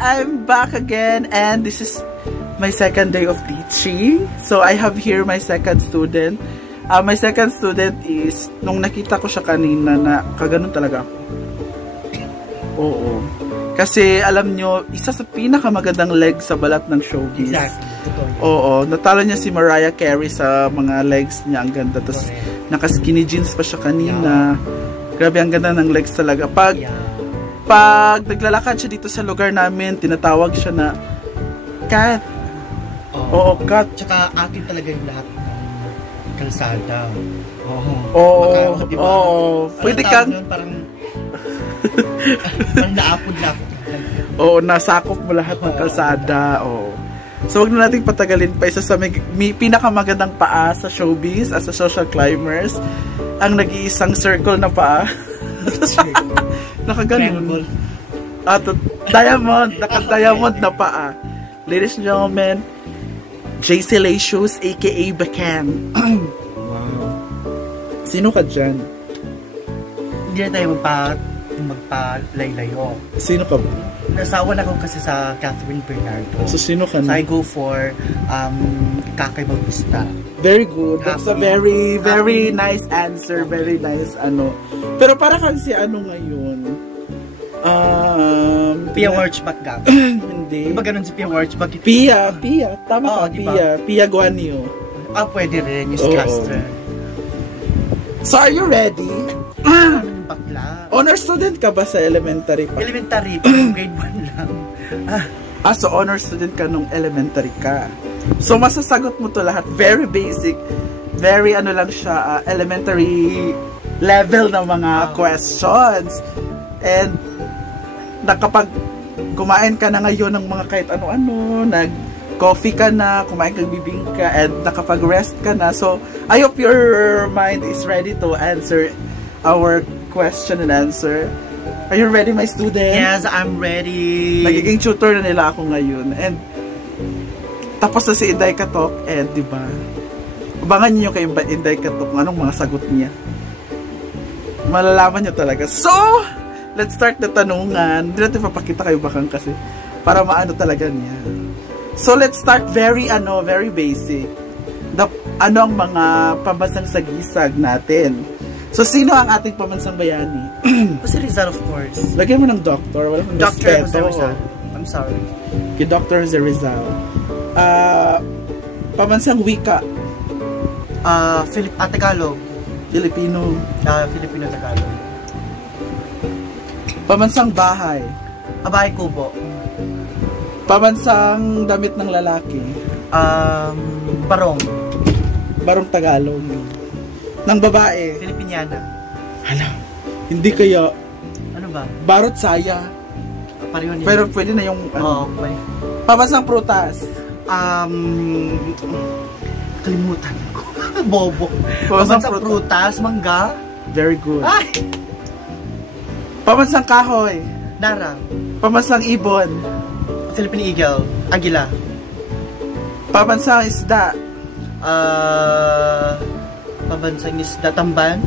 I'm back again and this is my second day of teaching. So I have here my second student. My second student is, nung nakita ko siya kanina na kaganon talaga ako. Oo. Kasi alam nyo, isa sa pinakamagandang leg sa balat ng showbiz. Exactly. Oo. Natalo niya si Mariah Carey sa mga legs niya. Ang ganda. Tapos naka-skinny jeans pa siya kanina. Grabe, ang ganda ng legs talaga. Pag naglalakad siya dito sa lugar namin, tinatawag siya na Kat. Oo, Kat. Tsaka akin talaga yung lahat ng kalsada. Oo. Pwede kang... Parang naapod na ako. Oo, nasakop mo lahat ng kalsada. Oo. So, wag na nating patagalin pa. Isa sa may pinakamagandang paa sa showbiz as a social climbers. Ang nag-iisang circle na paa. Nakaganon. Diamond. Naka-diamond na paa. Ladies and gentlemen, JC Lecious, aka Bacan. Wow. Sino ka dyan? Hindi na tayo magpa-laylayo. Sino ka ba? Nasawa na ako kasi sa Catherine Bernardo. So, sino ka na? So, I go for Kakay Bautista. Very good. That's a very nice answer. Very nice, ano. Pero para kasi ano ngayon? Pia Warchback ka. Hindi. Diba ganun si Pia Warchback? Pia. Tama ka, diba? Pia Guanio. Pwede rin. Yung caster. So, are you ready? Bakla. Honor student ka ba sa elementary pa? Elementary, pero grade 1 lang. So honor student ka nung elementary ka. So masasagot mo to lahat. Very basic. Very ano lang siya, elementary level ng mga questions. And nakapag kumain ka na ngayon ng mga kahit ano-ano, nag-coffee ka na, kumain kang bibingka, and nakapag-rest ka na. So I hope your mind is ready to answer our question and answer. Are you ready, my student? Yes, I'm ready. Nagiging tutor na nila ako ngayon. And tapos na si Inday Katok. And diba, abangan niyo kay Inday Katok anong mga sagot niya. Malalaman niyo talaga. So, let's start the tanungan. Hindi natin papakita kayo bakang kasi para maano talaga niya. So, let's start very basic. Ano ang mga pambansang sagisag natin? So, sino ang ating pambansang bayani? Si Rizal, of course. Lagyan mo ng doctor. Wala kang Dr. respeto. Rizal. I'm sorry. Kay Dr. Rizal. Pambansang wika. Tagalog. Filipino. Filipino-Tagalog. Pambansang bahay. Bahay kubo. Pambansang damit ng lalaki. Barong. Barong Tagalog. Ng babae. Filipiniana. Hala, hindi kaya. Ano ba? Barot saya. Pareho niya. Pero pwede na yung okay. Pambansang prutas. Kalimutan ko. Bobo. Pambansang prutas, mangga. Very good. Ay! Pambansang kahoy. Narang. Pambansang ibon. Philippine Eagle. Agila. Pambansang isda. Pabansang isda, tamban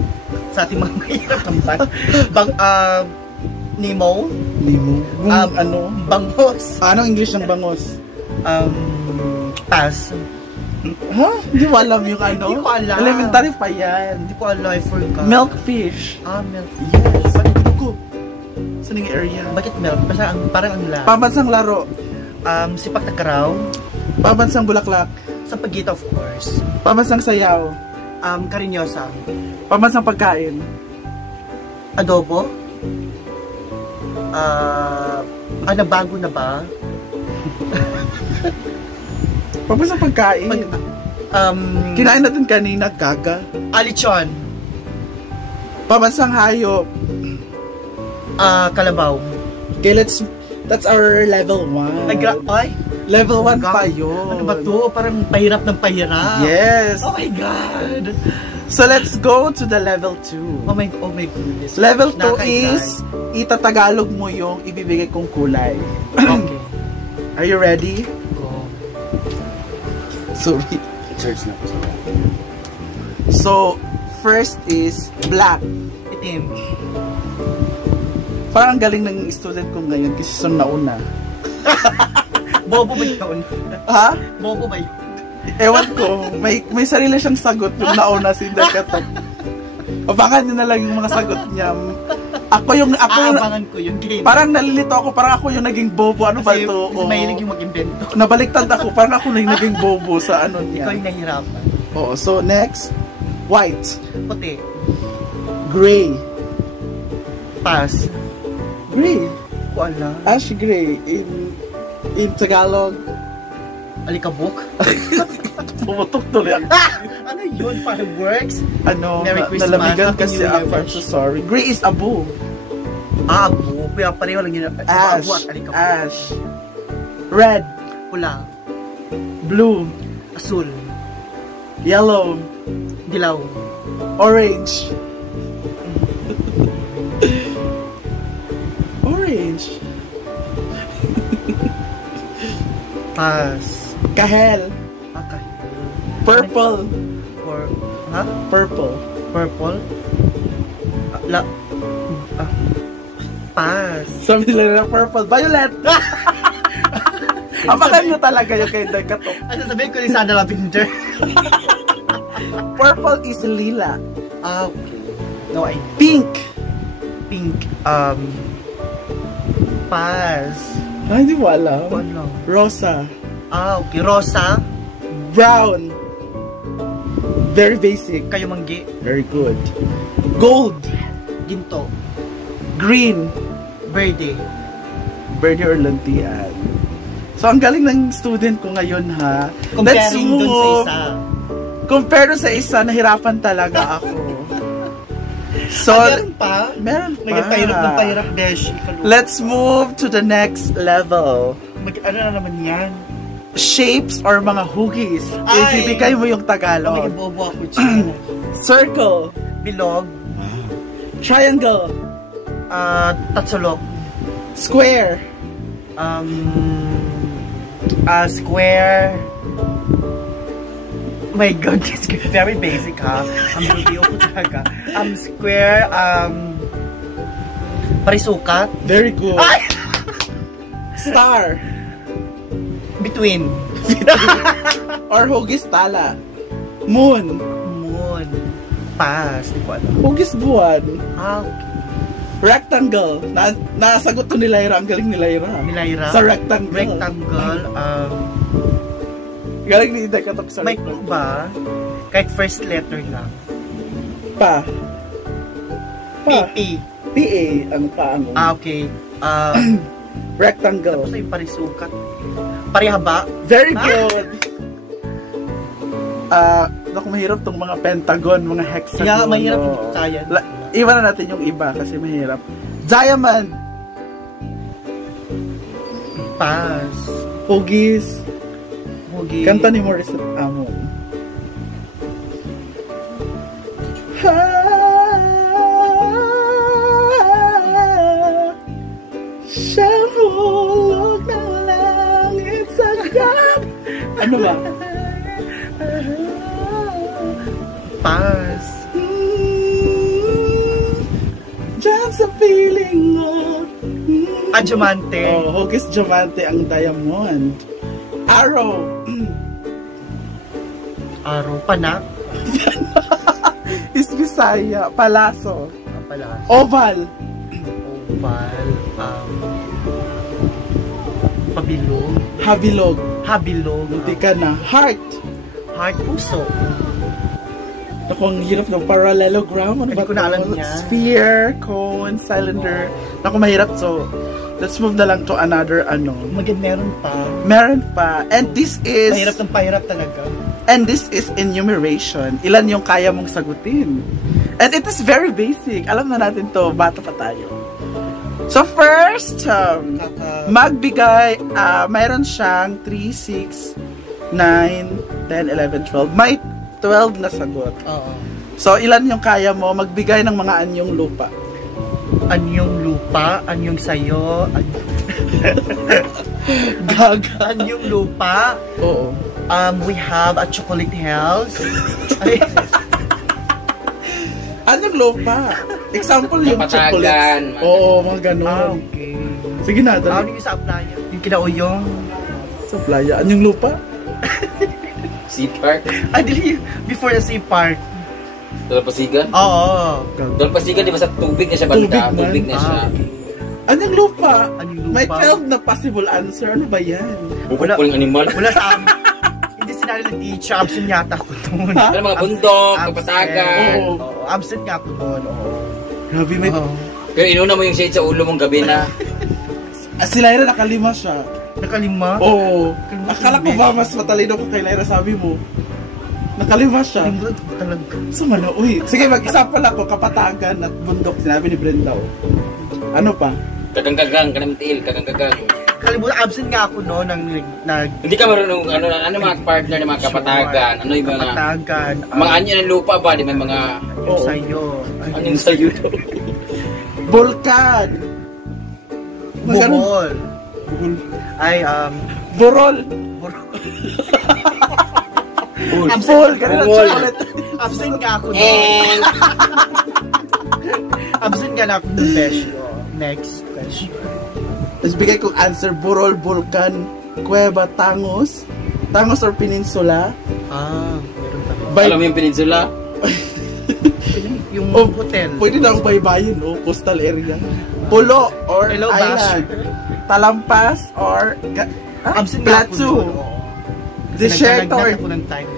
sa ating mga mahirap tamban. Nemo. Bangos. Anong English ng bangos? Pass. Hindi mo alam yung ano? Hindi ko alam. Elementary pa yan. Hindi ko alam, I forgot. Milkfish. Milkfish. Yes. Paano ko? Saan yung area? Bakit milk? Parang ang la. Pambansang laro. Sipak takraw. Pambansang bulaklak. Sampaguita, of course. Pambansang sayaw. Karinyosa. Pambansang pagkain. Adobo. Bago na ba? Pambansang pagkain. Kinain natin kanina, gaga. Alichon. Pambansang hayop. Kalabaw. Okay, that's our level 1. Level 1 pa yun. Ano ba to? Parang pahirap ng pahirap. Yes. Oh my God. So let's go to the level 2. Oh my goodness. Level 2 is itatagalog mo yung ibibigay kong kulay. Okay. Are you ready? Go. Sorry. Search na po sa So, first is black. Itim. Parang galing ng student ko ngayon kasi son nauna. Bobo ba yun? Ha? Bobo ba yun? Ewan ko, may sarili siyang sagot yung nauna si Dekatok. Abangan niyo na lang yung mga sagot niya. Aabangan ko yung game. Parang nalilito ako, parang ako yung naging bobo. Ano ba ito? Kasi mahilig yung mag-invento. Nabaliktad ako, parang ako na yung naging bobo sa ano niya. Ikaw yung nahihirapan. Oo, so next, white. Puti. Gray. Pass. Gray. Wala. Ash gray. In Tagalog. Alikabok. Pumutok tuloy. Ano yun? Fireworks? Ano, Merry Christmas. nalamigan Happy kasi New Year, ako. I'm so sorry. Gray is abo. Abo. Kaya pareho lang yun. Ash. Abo at alikabok. Ash. Red. Pula. Blue. Asul. Yellow. Dilaw. Orange. Orange. Pass. Kahel. Okay. Purple. Purple. Purple. Pass. Sabi nila na purple. Violet. Apakan mo talaga yung kay Dekatok. Ano sabihin ko ni Sana Lavender? Purple is lila. Okay. No, I Pink. Pink. Pass. Hindi mo alam. Ano? Rosa. Okay. Rosa. Brown. Very basic. Kayo manggi. Very good. Gold. Ginto. Green. Verde. Verde or lantian. So, ang galing ng student ko ngayon, ha? Comparing dun sa isa. Compare sa isa, nahirapan talaga ako. So, meron pa? Meron pa. Nagpahirap ng pahirap, Beshi. Let's move to the next level. Ano na naman yan? Shapes or mga hugis. Ibibigay mo yung Tagalog. May bobo ako dyan. Circle. Bilog. Triangle. Tatsulok. Square. Square. My God, very basic, ha? Ang beauty ko talaga. Square, parisukat. Very good. Ay! Star. Between. Or hugis tala. Moon. Moon. Pass. Hugis buwan. Okay. Rectangle. Nasagot ko ni Lyra. Ang galing ni Lyra. Sa rectangle. Rectangle. Galing ni Dekatok sa may clue ba? Kahit first letter lang. Pa. P. PA. Ang pa. Okay. Rectangle. Tapos ay parisukat. Parihaba. Very good. Naku, mahirap tong mga pentagon, mga hexagon. Yeah, mahirap yung kaya. Iwan na natin yung iba kasi mahirap. Diamond. Pass. Hugis. Kanta ni Morissette Amon. Siyang hulog ng langit sa gabi. Ano ba? Pass. Diyan sa feeling mo. Diamante. Hugis diamante ang diamond. Arrow. Arrow. Panak. Is Bisaya. Palaso. Palaso. Oval. Oval. Pabilog. Habilog. Habilog. Hindi ka na. Heart. Heart. Puso. Ako, ang hirap ng parallelogram. Ano ba? Hindi ko na alam niya. Sphere, cone, cylinder. Ako, mahirap. So, let's move na lang to another Meron pa. Meron pa. And this is... Mahirap ng pahirap talaga. And this is enumeration. Ilan yung kaya mong sagutin. And it is very basic. Alam na natin to. Bata pa tayo. So first, magbigay, mayroon siyang 3, 6, 9, 10, 11, 12. May 12 na sagot. Oo. So ilan yung kaya mo? Magbigay ng mga anyong lupa. Anyong lupa, anyong sayo, Gaga. anyong lupa. Oo. We have a chocolate house. Anyong lupa? Example yung Kapatagan, chocolate. Oo, mga ganun. Okay. Sige na, Ano dali. yung sa appliance? Kinauyong. Sa playa. Anyong lupa? Sea Park. Ay, dili. Before the Sea Park. Dalampasigan? Oo. Dalampasigan, di ba sa tubig na siya banda? Tubig na siya. Anyong lupa? Anyong lupa? May 12 na possible answer. Ano ba yan? Bukod po yung animal. Wala sa amin. Hindi sinali nag-teacher. Absent yata ko doon. Ano mga bundok, kapatagan. Oo, absent nga ako doon. Grabe, may... Pero inuna mo yung shade sa ulo mong gabi na. Si Lyra nakalima siya. Nakalima? Oo. Akala ko ba mas matalino ko kay Lyra, sabi mo. Nakalima siya. Talaga. So uy. Sige, mag-isa pala ko, kapatagan at bundok. Sinabi ni Brenda. Ano pa? Kagang-kagang, kanamtiil, kagang-kagang. Kalimutan, absent nga ako noon nag Hindi ka marunong, ano mga partner ng mga kapatagan? Ano yung mga... Kapatagan. Mga anyo ng lupa ba? Di ba mga... Yung sa'yo. Anong sa'yo daw? Vulkan! Buhol. Ay, Burol! Absent ka na Buhol. Absent nga ako noon. Absent nga na ako noon, Besyo. Next question. Tapos bigay kong answer, Burol, Vulcan, Cueva, Tangos. Tangos or Peninsula. Meron pa. Alam mo yung peninsula? Yung hotel. Pwede na akong baybayin, coastal area. Pulo or Hello, island. Talampas or Absent nga ako Platsu. doon. Desert or... Nagkalagnat ako ng time.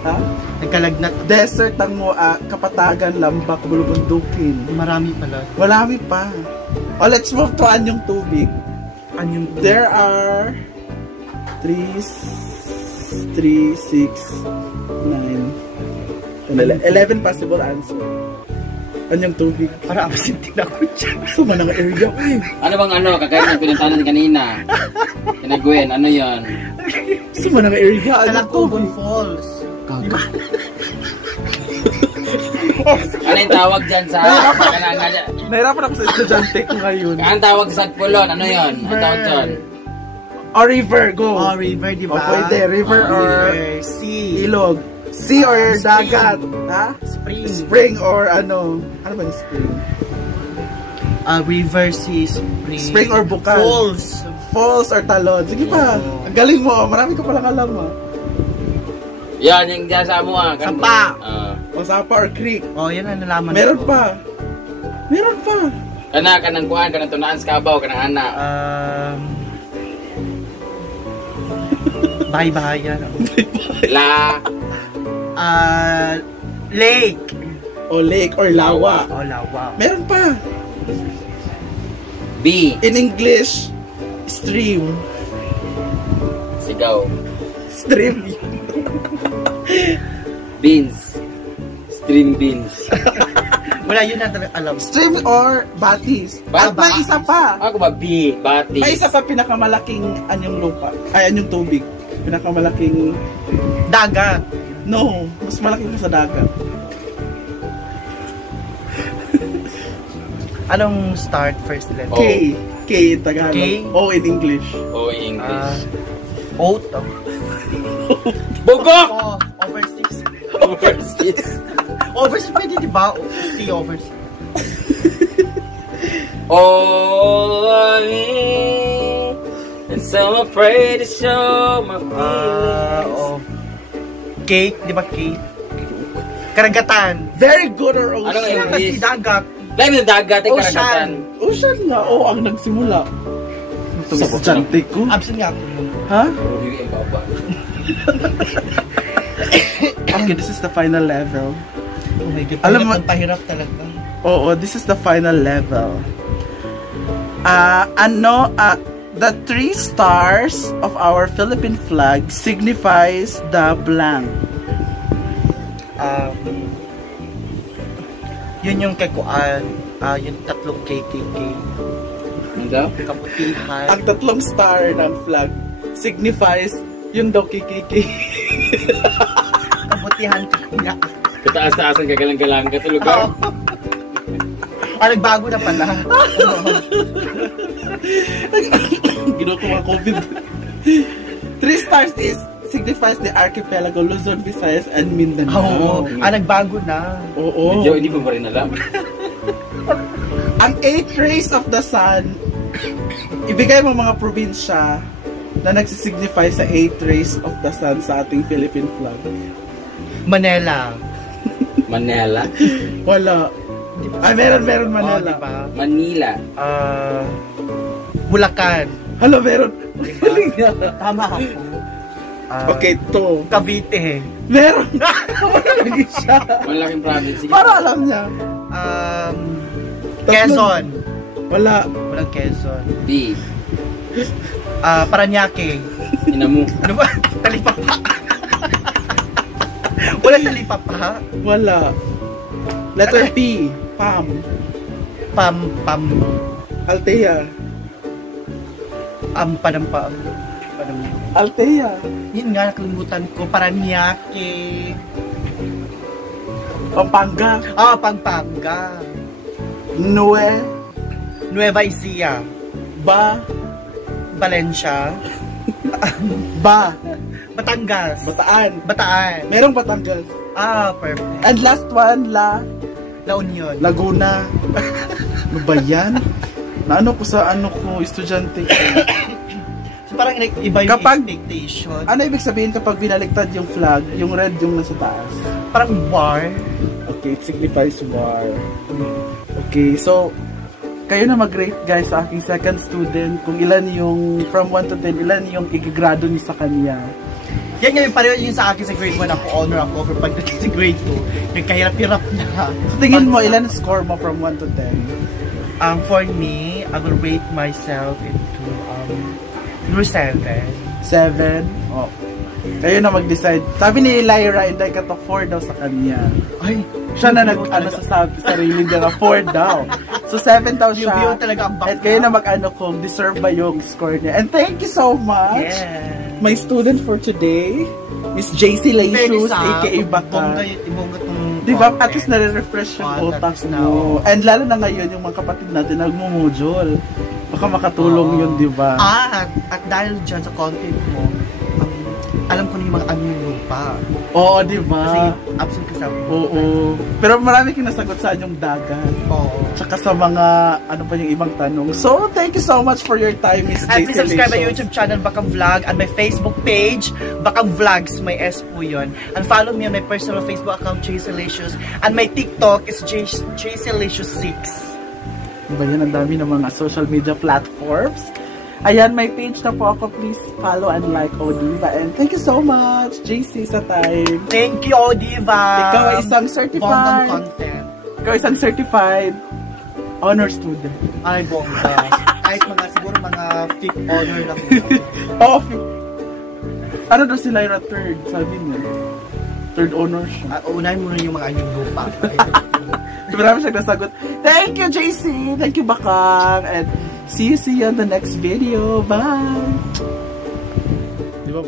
Ha? Nagkalagnat. Desert ang Kapatagan, Lambak, Bulubundukin. Marami pala. Marami pa. Let's move to Anyong Tubig. Anyong Tubig. There are 3, 6, 9, 11 possible answers. Anyong Tubig. Para absent din ako dyan. Suma ng area. Ano bang kagaya ng pinuntahan kanina? Kinagwen, ano yon? Suma ng area. Anyong Calacobon Tubig. Falls. Ano yung tawag dyan sa... Nahirapan ako sa estudyante ko ngayon. Ang tawag sa Sagpulon, ano yon? Ang tawag dyan? River, go. River, di ba? Pwede, river or sea. ilog. Sea or Spring. dagat. Ha? Spring. Spring or ano? Ano ba yung spring? River, sea, spring. Spring or bukan? Falls. Falls or talon. Sige pa. Ang galing mo. Marami ka palang alam ha. Yan, yung dyan sa mo Sapa. O sapa or creek. Yan ang nalaman Meron ko. pa. Meron pa. Kanang kuhaan, kanang tunaan sa kabaw, kanang anak. Bahay-bahayan. La. Lake. O lake or lawa. Lawa. Meron pa. B. In English, stream. Sigaw. Stream. Beans. Stream beans. Wala, yun na talaga alam. Stream or batis. At may isa pa. Ako ba? B. Batis. May isa pa pinakamalaking anyong lupa. Ay, anyong tubig. Pinakamalaking... Dagat. No, mas malaki pa sa dagat. Anong start first letter? K. K in Tagalog. K? O in English. O, English. Oat. Bugok! Overseas. Overseas. Overseas pwede diba? Sea overseas. All I need, and so I'm afraid to show my feelings. Cake, di ba cake? Karagatan. Very good or ocean? Ano nga English? Kasi dagat. Dahil may dagat ay Ocean. karagatan. Ocean nga. Oo, ang nagsimula. Sa estudyante ko. Absent nga ako. Ha? Hindi yung baba. Okay, this is the final level. Oh my God. Alam mo- ang pahirap talaga. Oo, this is the final level. The 3 stars of our Philippine flag signifies the blank. Yun yung kakuan. Yung tatlong KKK. Ano daw? Kaputihan. Ang tatlong star ng flag signifies yung daw KKK. Kaputihan kanya. Kataas-taasan ka galang-galang katulugan. Nagbago na pala. Ginawa ko mga COVID. 3 stars signifies the archipelago Luzon, Visayas, and Mindanao. Nagbago na. Oo. Medyo hindi ko pa rin alam. Ang 8 rays of the sun Ibigay mo mga probinsya na nagsisignify sa 8 rays of the sun sa ating Philippine flag. Manila. Manila. Wala. Ay, meron Manila. Oh, diba? Manila. Bulacan. Hala, meron. Diba? Tama ako. Okay, to. Cavite. Meron. Wala lagi siya. Malaking province. Sige. Para alam niya. Quezon. Wala. Walang Quezon. B. Paranaque. Inamu. Ano ba? Talipapa. Wala talipapa. Wala. Letter P. Pam. Pam. Altea. Padampa. Altea. Yun nga, nakalimutan ko. Paranaque. Pampanga. Pampanga. Nueva Ecija. Valencia. Batangas. Bataan. Merong Batangas. Perfect. And last one, La Union. Laguna. Ano ba yan? Naano ko sa ko, estudyante ko. So parang iba yung expectation. Ano ibig sabihin kapag binaligtad yung flag, yung red yung nasa taas? Parang war. Okay, it signifies war. Okay, so kayo na mag-rate guys sa aking second student kung ilan yung from 1 to 10, ilan yung igigrado ni sa kanya. Yan nga yung pareho yung sa akin sa grade 1 ako, honor ako, pero pagdating sa grade 2, yung kahirap-hirap na. So tingin mo, ilan score mo from 1 to 10? For me, I will rate myself into 7. 7? Oh. Kayo na mag-decide. Sabi ni Lyra, hindi ka to 4 daw sa kanya. Ay, siya na sasabi sa sarili niya na 4 daw. So 7 daw siya. At kayo na mag-ano kung deserve ba yung score niya. And thank you so much. Yeah. My student for today, Miss JC Lacius, aka Baka. Diba? At least nare-refresh yung otak mo. And lalo na ngayon, yung mga kapatid natin nagmo-module. Baka makatulong yun, diba? At dahil dyan sa content mo, alam ko na yung mga anong pa. Oo, diba? Kasi absent ka sa Oo. Pero marami kang nasagot sa anyong dagat. Oo. Tsaka sa mga, ano pa yung ibang tanong. So, thank you so much for your time, Miss JC. And please subscribe my YouTube channel, Bakang Vlog, and my Facebook page, Bakang Vlogs, may S po yun. And follow me on my personal Facebook account, JC Lacius. And my TikTok is JC Lacius 6. Diba yan, ang dami ng mga social media platforms. Ayan, may page na po ako. Please follow and like Odiva. And thank you so much, JC, sa time. Thank you, Odiva. Ikaw ay isang certified. Content. Ikaw ay isang certified honor student. Ay, bongga. Kahit siguro mga 5th honor lang. Oo, 5th. Ano daw si Lyra 3rd? Sabi niya. 3rd honor siya. Unahin mo na yung mga anyong lupa. Marami siyang nasagot. Thank you, JC. Thank you, Bakang. And see you on the next video. Bye! Diba?